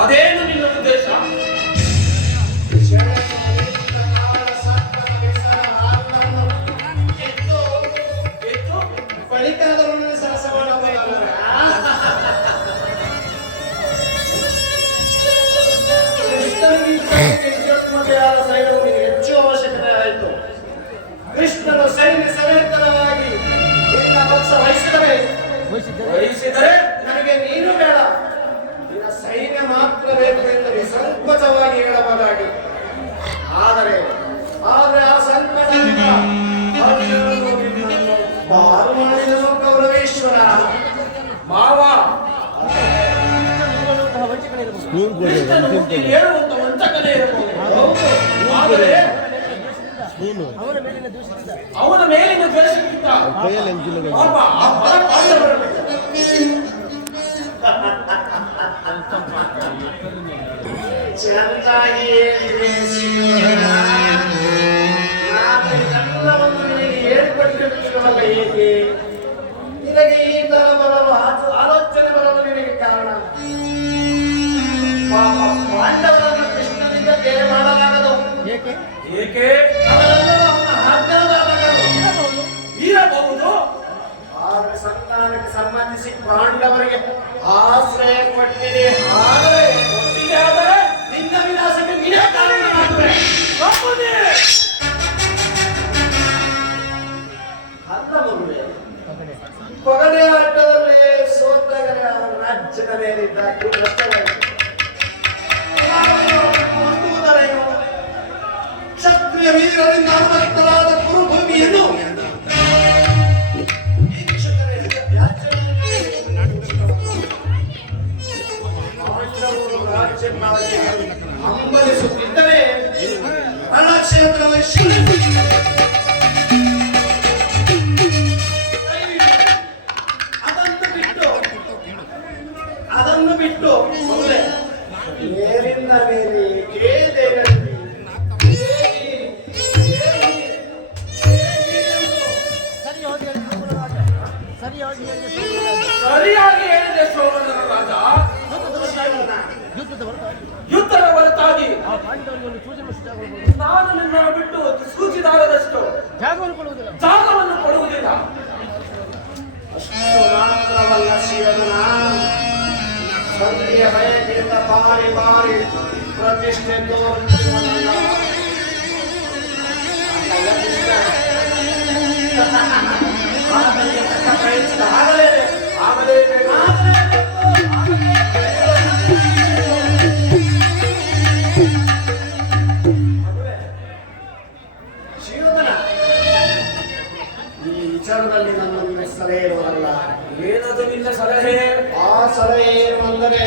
ಅದೇನು ನಿನ್ನ ಉದ್ದೇಶ? ಬಳಿಕಾದವರನ್ನು ಸರಸ ಸೈನ್ಯವು ಹೆಚ್ಚು ಅವಶ್ಯಕತೆ ಆಯಿತು. ಕೃಷ್ಣನು ಸೈನ್ಯ ಸಮೇತರವಾಗಿ ನಿನ್ನ ಪಕ್ಷ ವಹಿಸಿದರೆ ನನಗೆ ನೀನು ಬೇಡ, ನಿನ್ನ ಸೈನ್ಯ ಮಾತ್ರ ಬೇಕು ಎಂದು ಸಂಕೋಚವಾಗಿ ಹೇಳಬಹುದಾಗಿತ್ತು. ಆದರೆ ಆ ಸಂಕಟದಿಂದ ಗೌರವೇಶ್ವರ ಮಾವ ಹೇಳುವಂತ ವಂಚಕನೇ ಇರಬಹುದು. ಆದರೆ ಅವನ ಮೇಲಿನ ದ್ವೇಷಕ್ಕಿಂತ ಪಾಪ ಆ ಪರ ಪಾಂಡವರ ಚೆನ್ನಾಗಿ ಎಲ್ಲವನ್ನು ನಿನಗೆ ಹೇಳ್ಕೊಟ್ಟಿರುತ್ತಲ್ಲ, ಏಕೆ ನಿನಗೆ ಈ ತರ ಬರಲು ಆಲೋಚನೆ ಬರಲು ನಿನಗೆ ಕಾರಣ? ಪಾಂಡವರನ್ನು ಕೃಷ್ಣನಿಂದ ಬೇರೆ ಮಾಡಲಾಗದು. ಏಕೆ ಅವರನ್ನು ಅವನ ಆಜ್ಞಾಧಾರಕರು ಇರಬಹುದು. ಆದರೆ ಸಂತಾನಕ್ಕೆ ಸಂಬಂಧಿಸಿ ಪಾಂಡವರಿಗೆ ಆಶ್ರಯ ಕೊಟ್ಟಿದೆ. ಆದರೆ ನಿನ್ನ ವಿನಾಶಕ್ಕೆ ನೀನೇ ಕಾರಣನಾಗುವೆ. ಅಲ್ಲ ಮಗುವೆ, ಪಗಡೆ ಆಟದಲ್ಲಿ ಸೋತಾಗಲೇ ಅವರ ರಾಜ್ಯದ ಮೇಲಿದ್ದ ಕ್ಷತ್ರಿಯ ವೀರರಿಂದ ಅನುಮತರಾದ ಕುರುಭೂಮಿಯನ್ನು ಹಂಬಲಿಸುತ್ತಿದ್ದರೆ ರಣಕ್ಷೇತ್ರದಲ್ಲಿ ಅದನ್ನು ಬಿಟ್ಟು ಮೇಲಿಂದ ಮೇಲೆ ಸರಿಯಾಗಿ ಹೇಳಿದೆ ಸೋಮನ ರಾಜ. ಯುದ್ಧದ ಹೊರತಾಗಿ ನಾನು ನಿನ್ನನ್ನು ಬಿಟ್ಟು ಸೂಚಿದಾರದಷ್ಟು ಜಾಗವನ್ನು ಕೊಡುವುದಿಲ್ಲ. ಅಷ್ಟು ಮಾತ್ರವಲ್ಲ ಶಿವನ ಸಂಧಿಯ ಭಯಕ್ಕಿಂತ ಬಾರಿ ಬಾರಿ ಪ್ರತಿಷ್ಠೆ ಶಿವನ ಈ ವಿಚಾರದಲ್ಲಿ ನನ್ನನ್ನು ಸಲಹೆ ಇರುವುದಲ್ಲ. ಏನದು ನಿನ್ನ ಸಲಹೆ? ಆ ಸಲಹೆ ಏನು ಅಂದರೆ